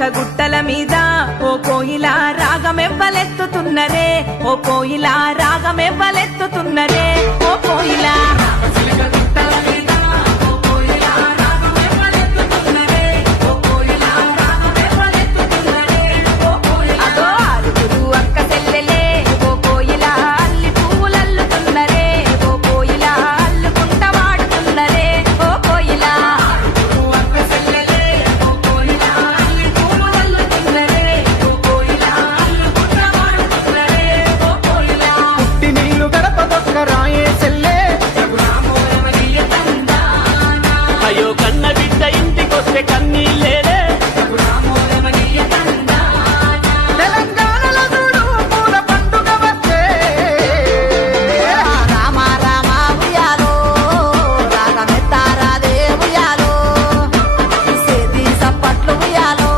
రామశిలక గుట్టల మీద ఓ కోయిలా రాగమెవ్వలెత్తుతున్నరే ఓ కోయిలా రాగమెవ్వలెత్తుతున్నరే ఓ కోయిలా రామశిలక గుట్టల మీద ఓ కోయిలా రాగమెవ్వలెత్తుతున్నరే ఓ కోయిలా రాగమెవ్వలెత్తుతున్నరే ఓ కోయిలా అదో ఆరుగురు అక్క చెల్లెలే ఓ కోయిలా అల్లి పువ్వులల్లుతున్నరే ఓ కోయిలా అల్లుకుంట వాడుతున్నరే ఓ కోయిలా అయ్యో కన్న బిడ్డ ఇంటికొస్తే కన్నీళ్ళేరే తెలంగాణలో చూడు పూల పండుగ వచ్చే రామ రామ ఉయ్యాలో రాగమెత్తారాదే ఉయ్యాలో సేతి సప్పట్లు ఉయ్యాలో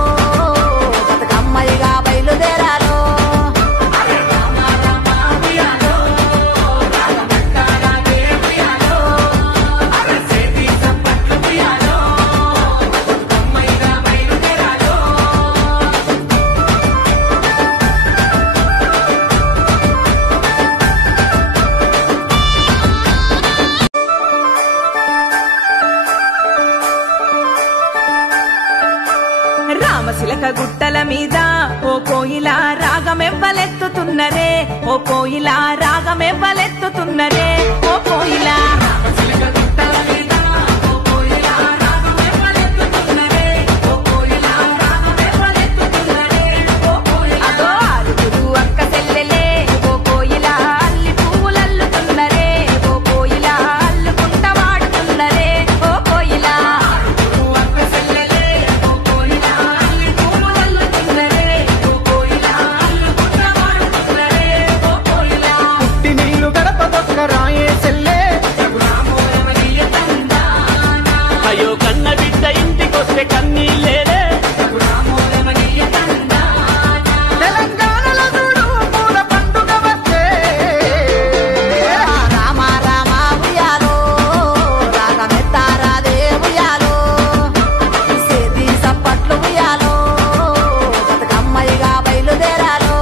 బతుకమ్మయ్యగా బయలుదేరాలో రామశిలక గుట్టల మీద ఓ కోయిలా రాగమెవ్వలెత్తుతున్నరే ఓ కోయిలా రాగమెవ్వలెత్తుతున్నరే ఓ కోయిలా రామశిలక గుట్టల మీద ఓ కోయిలా రాగమెవ్వలెత్తుతున్నరే ఓ కోయిలా రాగమెవ్వలెత్తుతున్నరే ఓ కోయిలా అదో ఆరుగురు అక్క చెల్లెలే ఓ కోయిలా అల్లి పువ్వులల్లుతున్నరే ఓ కోయిలా అల్లుకుంట వాడుతున్నరే ఓ కోయిలా అయ్యో కన్న బిడ్డ ఇంటికొస్తే కన్నీళ్ళేరే తెలంగాణలో చూడు పూల పండుగ వచ్చే రామ రామ ఉయ్యాలో రాగమెత్తారాదే ఉయ్యాలో సేతి సప్పట్లు ఉయ్యాలో బతుకమ్మయ్యగా బయలుదేరాలో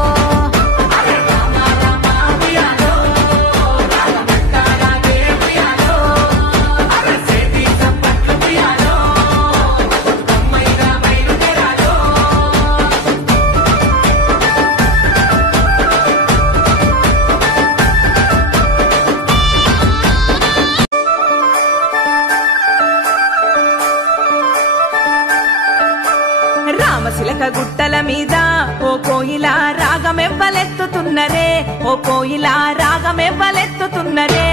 రామశిలక గుట్టల మీద ఓ కోయిలా రాగమెవ్వలెత్తుతున్నరే ఓ కోయిలా రాగమెవ్వలెత్తుతున్నరే